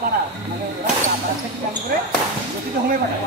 পাড়া মানে ওরা পাড়া থেকে প্ল্যান করে জ্যোতিকে হোমে পাঠায়।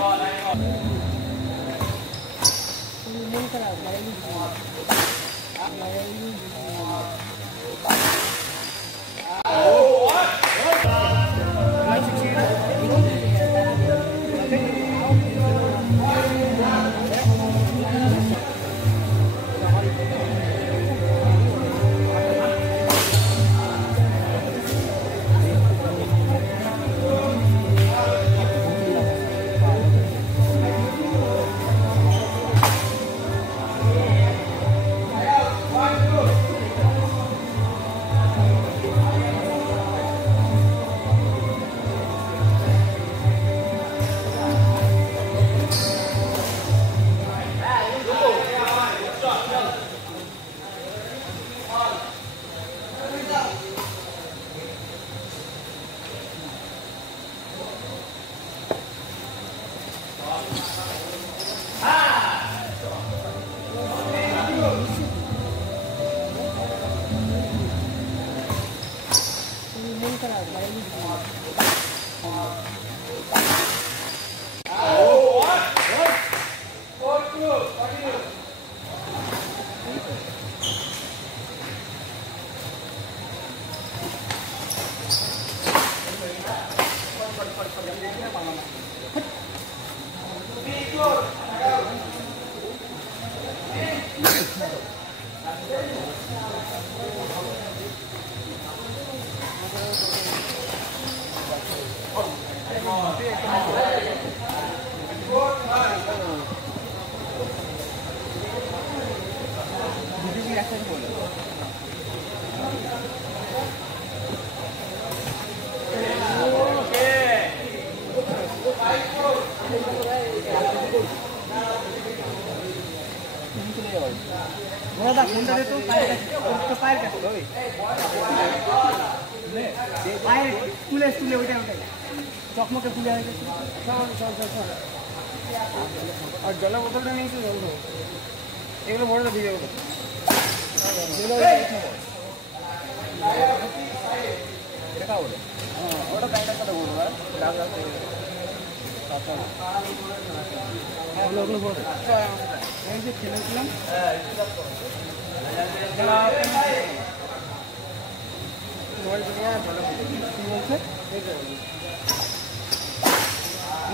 চকমকে ফুলে হয়ে গেছে আর জলের বোতলটা নিয়েছি জল এগুলো বড়টা দিয়ে যাবো দেখা বলে ওটা প্যান্টের কথা বলবো ওগুলো বড় এই যে খেলেছিলাম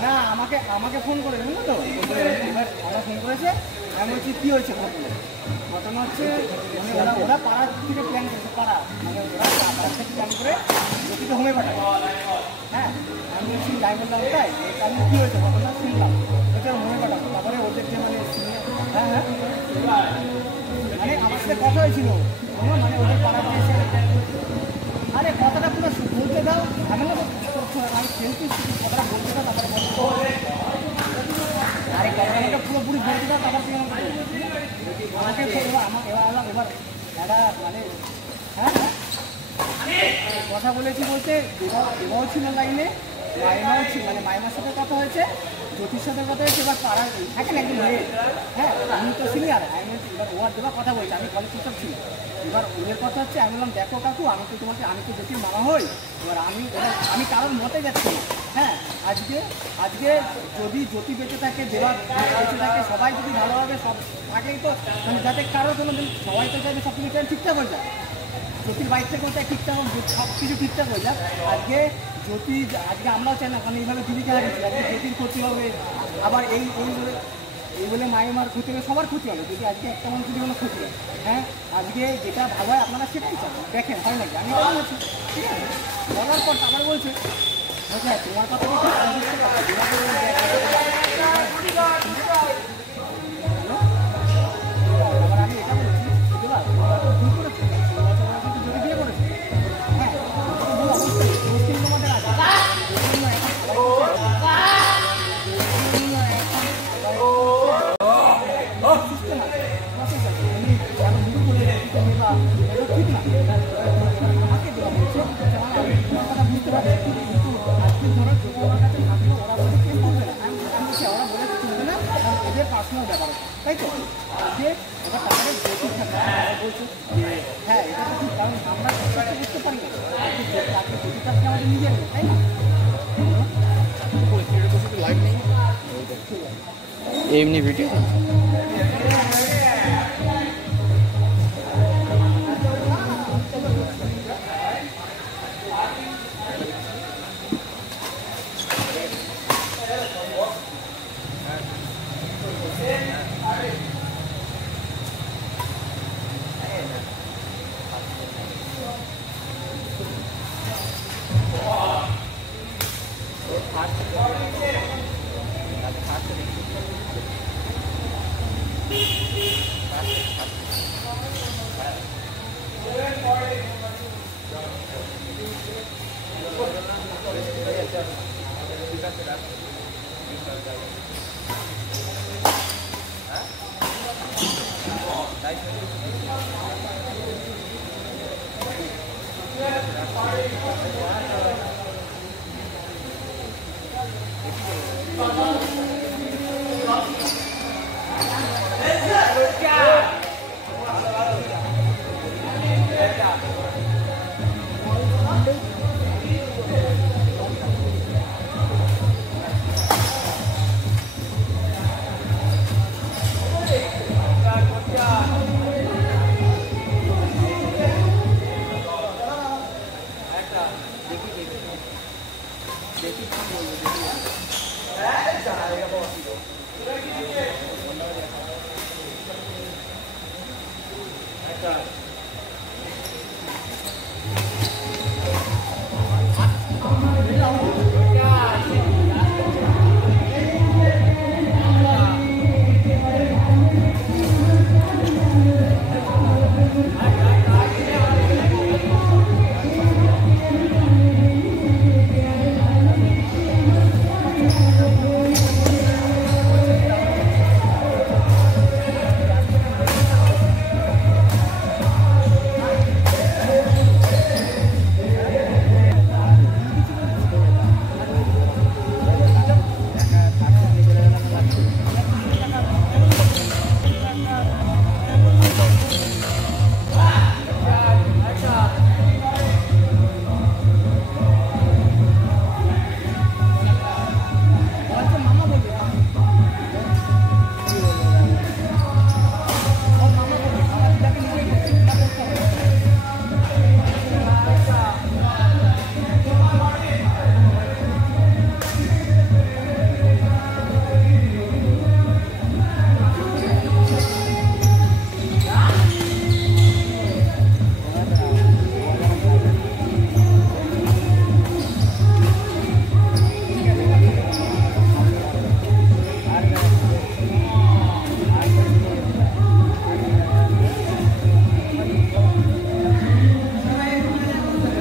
না আমাকে ফোন করে বুঝলো তো ওরা ফোন করেছে আমি বলছি কী হয়েছে ঘটনা হচ্ছে ওরা পাড়ার থেকে প্ল্যান করেছে পাড়া মানে ওরা পাড়ার থেকে প্ল্যান করে জ্যোতিকে হোমে পাঠায়। হ্যাঁ আমি বলছি যাই বললাম তাই আমি কী হয়েছে ঘটনা শুনলাম ওটা হোমে পাঠাবো তারপরে ওদের যে মানে হ্যাঁ হ্যাঁ মানে আমার সাথে কথা হয়েছিল মানে ওদের পাড়াতে এসে আরে কথাটা পুরো বলতে দাও আমি না আমি খেলতে কথাটা বলতে দাও তারপরে আরে কথাটা পুরোপুরি বলতে দাও তারপর তুই আমাকে আমাকে এবার দাদা মানে হ্যাঁ কথা বলেছি বলতে এবাও ছিল লাইনে মাইমাও ছিল মানে মাইমার সাথে কথা হয়েছে জ্যোতির সাথে কথা হয়েছে এবার পাড়ার থাকে না একদিন মেয়ে হ্যাঁ আমি তো সিনিয়র আমি এবার ওর দেওয়ার কথা বলছি আমি কলেজ টিচার ছিল এবার ওদের কথা হচ্ছে আমি বললাম দেখো কাকু আমি তো তোমাকে আমি তো জ্যোতির মামা হই এবার আমি কারোর মতে যাচ্ছি না হ্যাঁ আজকে যদি জ্যোতি বেঁচে থাকে দেওয়া বেঁচে থাকে সবাই যদি ভালোভাবে সব থাকেই তো মানে যাতে কারোর কোনো দিন সবাই তো যাতে সব কিছু ঠিকঠাক হয়ে যায় জ্যোতির বাইক থেকে ওটা ঠিকঠাক সব কিছু ঠিকঠাক হয়ে যায় আজকে আমরাও চাই না কারণ এইভাবে দিদিকে হারিয়েছি আজকে জ্যোতির ক্ষতি হবে আবার এই বলে মায়ের ক্ষতি হবে সবার ক্ষতি হবে যদি আজকে একটা মানুষ যদি কোনো ক্ষতি হয় হ্যাঁ আজকে যেটা ভালো হয় আপনারা সেটাই চাবেন দেখেন হয় নাকি আমি এটা বলছি ঠিক আছে বলার পর আবার বলছে হ্যাঁ তোমার কথা আবার আমি এটা বলছি ভুল করেছি যদি বিয়ে করেছে হ্যাঁ মুসলিম তোমাদের আছে ঠিক না আমাকে দেওয়া বলছে কথা বুঝতে পারছি কিন্তু আজকে ধরো ওরা কাছে থাকলে ওরা বলে কেউ করবে না আমি বলছি ওরা বলে চলবে না কারণ এদের পার্সোনাল ব্যাপার তাই তো যে এবার তাদের বেশি থাকে বলছে যে হ্যাঁ এটা তো ঠিক কারণ আমরা বুঝতে পারি না তাকে যদি কাছে আমাদের নিজের তাই না এমনি ভিডিও একটা